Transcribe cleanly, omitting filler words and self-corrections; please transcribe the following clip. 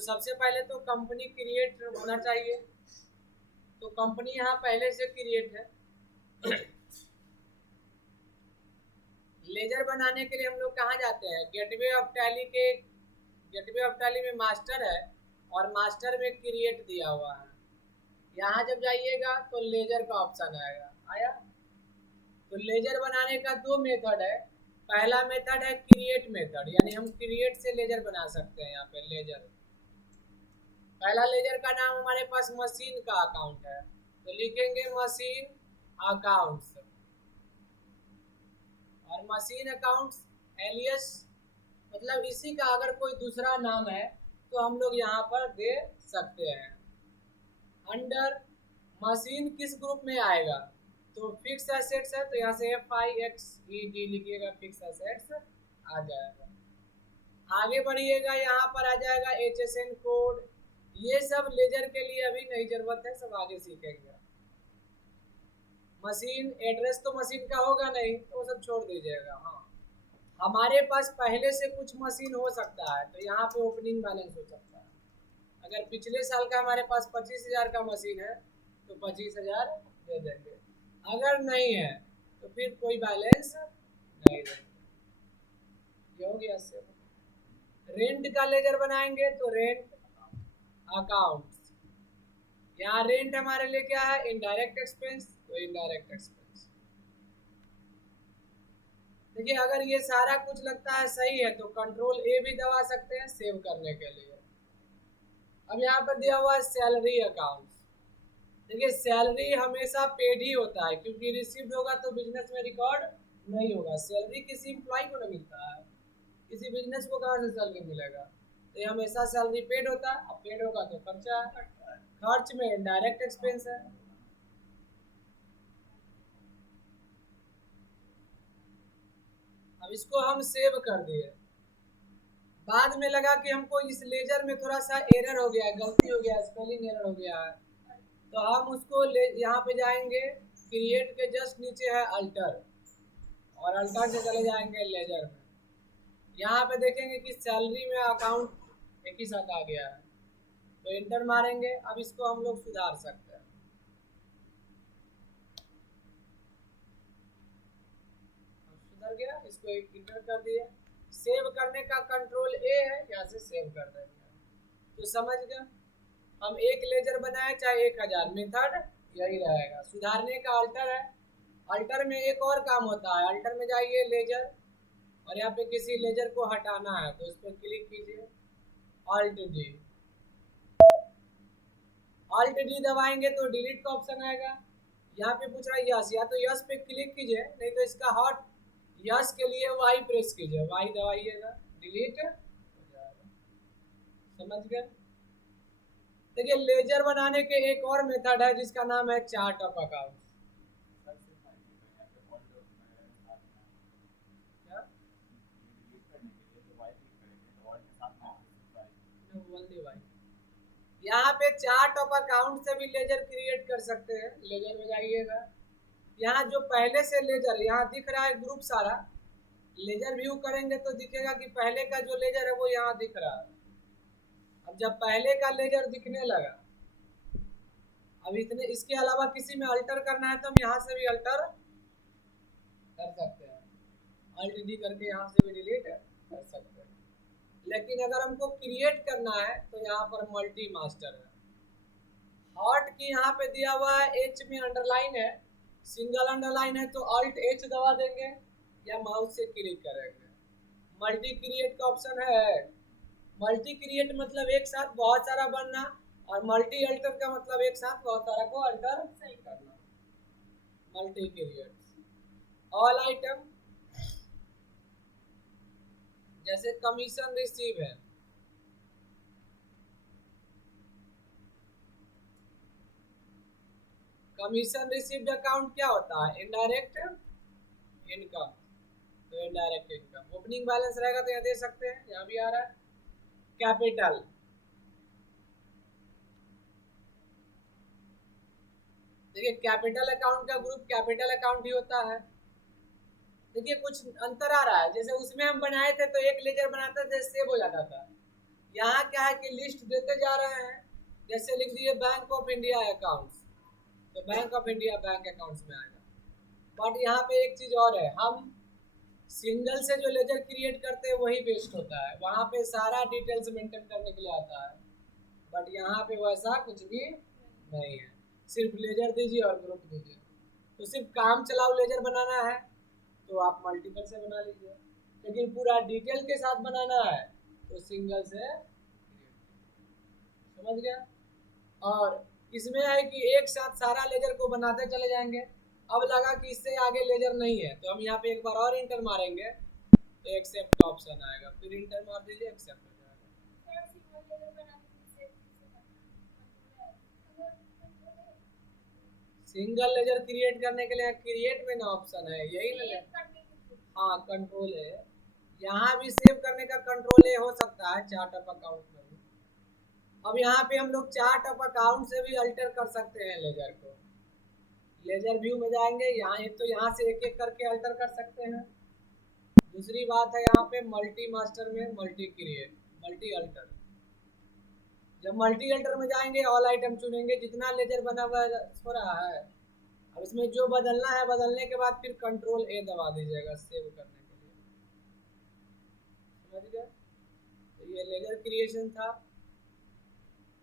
तो सबसे पहले तो कंपनी क्रिएट होना चाहिए। तो कंपनी यहाँ पहले से क्रिएट है। लेजर बनाने के लिए हम लोग कहाँ जाते हैं? गेटवे ऑफ टैली के, गेटवे ऑफ टैली में मास्टर है और मास्टर में क्रिएट दिया हुआ है। यहाँ जब जाइएगा तो लेजर का ऑप्शन आएगा, आया। तो लेजर बनाने का दो मेथड है। पहला मेथड है क्रिएट मेथड, यानी हम क्रिएट से लेजर बना सकते हैं। यहाँ पे लेजर, पहला लेजर का नाम हमारे पास मशीन का अकाउंट है, तो लिखेंगे मशीन अकाउंट्स। और मशीन अकाउंट्स एलियस मतलब इसी का अगर कोई दूसरा नाम है तो हम लोग यहाँ पर दे सकते हैं। अंडर मशीन किस ग्रुप में आएगा? तो फिक्स एसेट्स है, तो यहाँ से FIXED लिखिएगा, फिक्स एसेट्स आ जाएगा। आगे बढ़िएगा, यहाँ पर आ जाएगा HSN कोड। ये सब लेजर के लिए अभी नहीं जरूरत है, सब आगे सीखेंगे। मशीन एड्रेस तो मशीन का होगा नहीं, तो वो सब छोड़ दीजिएगा। हाँ, हमारे पास पहले से कुछ मशीन हो सकता है, तो यहाँ पे ओपनिंग बैलेंस हो सकता है। अगर पिछले साल का हमारे पास 25,000 का मशीन है तो 25,000 दे देंगे। अगर नहीं है तो फिर कोई बैलेंस नहीं देंगे। ये हो गया। रेंट का लेजर बनाएंगे तो रेंट अकाउंट। यहाँ रेंट हमारे लिए क्या है? इनडायरेक्ट एक्सपेंस, तो इनडायरेक्ट एक्सपेंस। देखिए, अगर ये सारा कुछ लगता है सही है तो कंट्रोल A भी दबा सकते हैं सेव करने के लिए। अब यहाँ पर दिया हुआ है सैलरी अकाउंट। देखिए, सैलरी हमेशा पेड ही होता है, क्योंकि रिसीव्ड होगा तो बिजनेस में रिकॉर्ड नहीं होगा। सैलरी किसी एम्प्लॉय को नहीं मिलता है, किसी बिजनेस को कहाँ से सैलरी मिलेगा? तो ये हमेशा सैलरी पेड होता है। अब पेड होगा तो खर्चा है, खर्च में इनडायरेक्ट एक्सपेंस है। अब इसको हम सेव कर दिए। बाद में लगा कि हमको इस लेजर में थोड़ा सा एरर हो गया है, गलती हो गया है, स्पेलिंग एरर हो गया है, तो हम उसको यहाँ पे जाएंगे, क्रिएट के जस्ट नीचे है अल्टर, और अल्टर से चले जाएंगे लेजर में। यहाँ पे देखेंगे कि सैलरी में अकाउंट एक ही साथ आ गया है, तो इंटर मारेंगे। अब इसको हम लोग सुधार सकते हैं। सुधर गया, इसको एक इंटर कर दिए। सेव करने का कंट्रोल A है, यहाँ से सेव कर देंगे। तो समझ गए, हम एक लेजर बनाए चाहे 1000, मेथड यही रहेगा। सुधारने का अल्टर है। अल्टर में एक और काम होता है। अल्टर में जाइए लेजर, और यहाँ पे किसी लेजर को हटाना है तो उस पर क्लिक कीजिए, Alt D। Alt D दबाएंगे तो डिलीट का ऑप्शन आएगा। यहाँ पे पूछ रहा है यस, या तो यस पे क्लिक कीजिए, नहीं तो इसका हॉट यस के लिए Y प्रेस कीजिए, Y दबाइएगा, डिलीट हो जाएगा। समझ गए? देखिए, लेजर बनाने के एक और मेथड है जिसका नाम है चार्ट ऑफ अकाउंट। यहाँ पे चार्ट ऑफ अकाउंट से भी लेजर क्रिएट कर सकते हैं। लेजर में जाइएगा, यहाँ जो पहले से लेजर यहाँ दिख रहा है ग्रुप सारा, लेजर व्यू करेंगे तो दिखेगा कि पहले का जो लेजर है वो यहाँ दिख रहा है। अब जब पहले का लेजर दिखने लगा, अब इतने, इसके अलावा किसी में अल्टर करना है तो हम यहाँ से भी अल्टर कर सकते हैं, Alt D करके यहाँ से भी डिलीट कर सकते हैं। लेकिन अगर हमको क्रिएट करना है तो यहाँ पर मल्टी मास्टर है। हॉट की यहाँ पे दिया हुआ है, H में अंडरलाइन है, सिंगल अंडरलाइन है तो Alt H दबा देंगे या माउस से क्लिक करेंगे। मल्टी क्रिएट का ऑप्शन है। मल्टी क्रिएट मतलब एक साथ बहुत सारा बनना, और मल्टी अल्टर का मतलब एक साथ बहुत सारा को अल्टर सही करना। मल्टी क्रिएट ऑल आइटम, जैसे कमीशन रिसीव है, कमीशन रिसीव्ड अकाउंट क्या होता है? इनडायरेक्ट इनकम, तो इनडायरेक्ट इनकम। ओपनिंग बैलेंस रहेगा तो यहाँ दे सकते हैं, यहाँ भी आ रहा है। कैपिटल, देखिए कैपिटल अकाउंट का ग्रुप कैपिटल अकाउंट ही होता है। देखिए कुछ अंतर आ रहा है, जैसे उसमें हम बनाए थे तो एक लेजर बनाते थे सेव हो जाता था, यहाँ क्या है कि लिस्ट देते जा रहे हैं, जैसे लिख दिए बैंक ऑफ इंडिया अकाउंट्स, तो bank of India bank accounts में आएगा। बट यहाँ पे एक चीज और है, हम सिंगल से जो लेजर क्रिएट करते हैं वही बेस्ट होता है, वहाँ पे सारा डिटेल्स मेंटेन करने के लिए आता है। बट यहाँ पे वैसा कुछ भी नहीं है, सिर्फ लेजर दीजिए और ग्रुप दीजिए। तो सिर्फ काम चलाओ लेजर बनाना है तो आप मल्टीपल से बना लीजिए, लेकिन पूरा डिटेल के साथ बनाना है तो सिंगल से, समझ गया। और इसमें है कि एक साथ सारा लेजर को बनाते चले जाएंगे। अब लगा कि इससे आगे लेजर नहीं है तो हम यहाँ पे एक बार और इंटर मारेंगे तो एक्सेप्ट ऑप्शन आएगा, फिर इंटर मार दीजिए, एक्सेप्ट हो जाएगा। सिंगल लेजर क्रिएट करने के लिए क्रिएट में ना ऑप्शन है, यही ना, हाँ कंट्रोल है। यहाँ भी सेव करने का कंट्रोल ए हो सकता है चार्ट ऑफ अकाउंट में भी। अब यहाँ पे हम लोग चार्ट ऑफ अकाउंट से भी अल्टर कर सकते हैं लेजर को। लेजर व्यू में जाएंगे, यहाँ एक तो यहाँ से एक एक करके अल्टर कर सकते हैं। दूसरी बात है यहाँ पे मल्टी मास्टर में मल्टी क्रिएट, मल्टी अल्टर। जब मल्टी अल्टर में जाएंगे ऑल आइटम चुनेंगे, जितना लेजर बना हुआ हो रहा है, अब इसमें जो बदलना है बदलने के बाद फिर कंट्रोल ए दबा दीजिएगा सेव करने के लिए, समझ गए। तो ये लेजर क्रिएशन था।